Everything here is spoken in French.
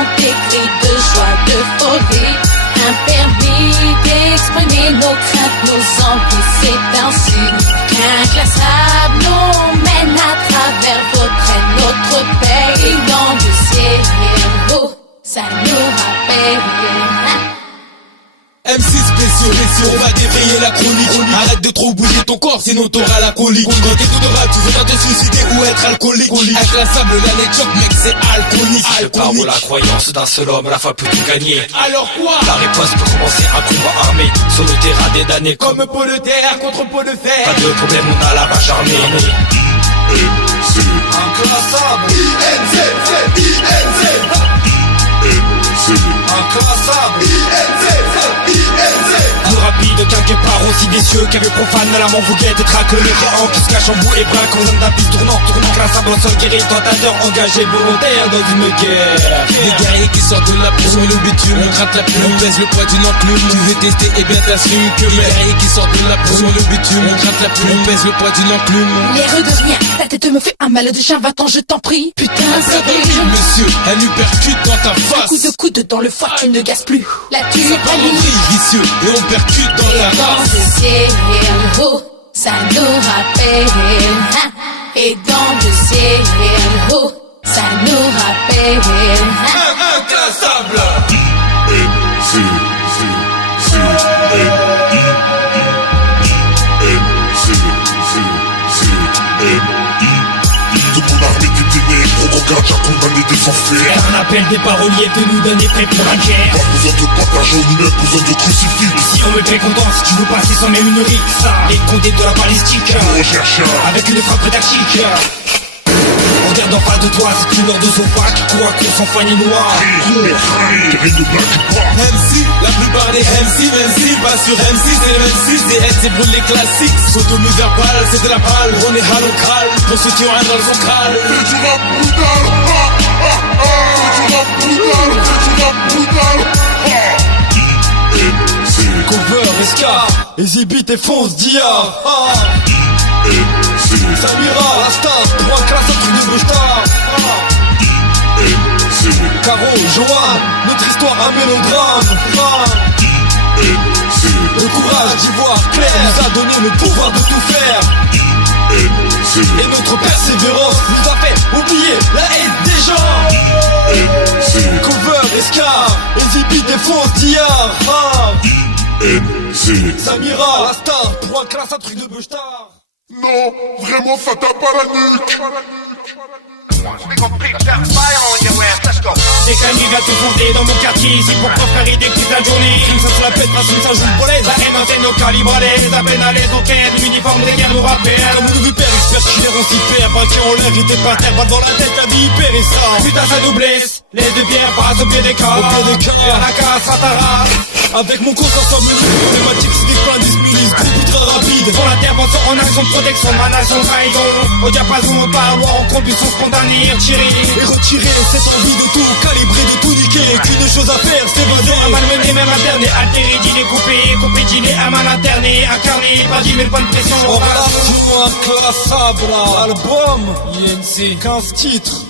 sont des cris de joie, de folie. Un permis d'exprimer nos craintes, nos envies, c'est ainsi qu'inclassable nous mène à travers votre et notre pays dans le ciel. Oh, ça nous rappelle. MC spéciaux, on va dérayer la chronique. Arrête de trop bouger ton corps, sinon t'auras la colique. Quand t'écouteras, tu voudras te suicider ou être alcoolique. Inclassable, l'année de choc, mec, c'est alcoolique. Je pars de la croyance d'un seul homme, la foi peut tout gagner. Alors quoi? La réponse peut commencer un combat armé sur le terrain des damnés. Comme pot de terre contre pot de fer. Pas de problème, on a la vache armée. Inclassable. Inclassable. Plus rapide qu'un guépard, aussi décieux qu'un vieux profane. La main vous guette et traque le géant qui se cache en bout et braque. En zone d'abysse tournant, classable au sol, guéri, tentateur, engagé, volontaire dans une guerre. Des guerriers qui sortent de la prison, le bitume, on gratte la plume, on pèse le poids d'une enclume. Tu veux tester, et bien t'assumes que des guerriers qui sortent de la prison, le bitume, on gratte la plume, on pèse le poids d'une enclume. L'air de rien, ta tête me fait un mal de chien, va-t'en, je t'en prie. Putain, ça brille. Monsieur, elle nous percute dans ta face. Coup de coude dans le foie, tu ne gasses plus. La tue Ça part en vrille vicieux, et on percute dans ta dans race. le ciel, oh, ça nous rappelle. Et dans le ciel, oh, ça nous rappelle. Inclassable. De mon armée déterminée, regarde, j'ai condamné des enfer. Un appel des paroliers de nous donner prêt pour la guerre. Pas besoin de partager au numéro, besoin de crucifix. Si on me fait content, si tu veux passer sans même une rixe. Les condés de la balistique, Recherche avec une frappe tactique. Regarde en face de toi, c'est une heure de sofa qui court à court sans foi ni loi. Terrine de blague qui part. MC, la plupart des MC, même si pas sur MC, c'est le MC, c'est head, c'est brûle les classiques. Sodomie verbale, c'est de la balle, on est halo crâle, pour ceux qui ont rien dans le vocal. Fais du rap brutal, fais du rap brutal, fais du rap brutal. Cover, Escar, Exhibit et fonce, Dia. Samira, la star, 3 classes, un truc de bouche-tard. Caro, Joanne, notre histoire un mélodrame. Le courage d'y voir clair nous a donné le pouvoir de tout faire. Et notre persévérance nous a fait oublier la haine des gens. Cover, Escar, Exhibit, défonce, Dia. Samira, la star, 3 classes, un truc de bouche-tard. Non, vraiment ça tape pas la nuque. Dès qu'un nuit va tout fonder dans mon quartier, ici pour préférer des petites la journée. Crime ça se la pète, parce que ça joue le volet. La haine antenne au calibre les à peine à l'aise, donc l'uniforme des guerres nous rappelle. Comme nous père, expert killer, on s'y perd. Braqué en l'air, j'étais par terre, balle dans la tête, la vie hyper et ça. Putain, ça nous blesse. Les deux bières passent au pied des cas. Et à la casse, à ta race. Avec mon conscience en menu, problématique, c'est des plein d'esmilis, gros but très rapide. Pour l'intervention en action de protection, ma nation trahison. Au diapason, au parloir, en combustion spontanée, retirer. Et retirer cette envie de tout, calibrer, de tout niquer. Qu'une chose à faire, c'est évader. À malmené, même interné, altéré, dîner coupé, coupé, dîner, à mal interné, incarné, pas dit, mais le point de pression. Relation inclassable, album, INC, 15 titres.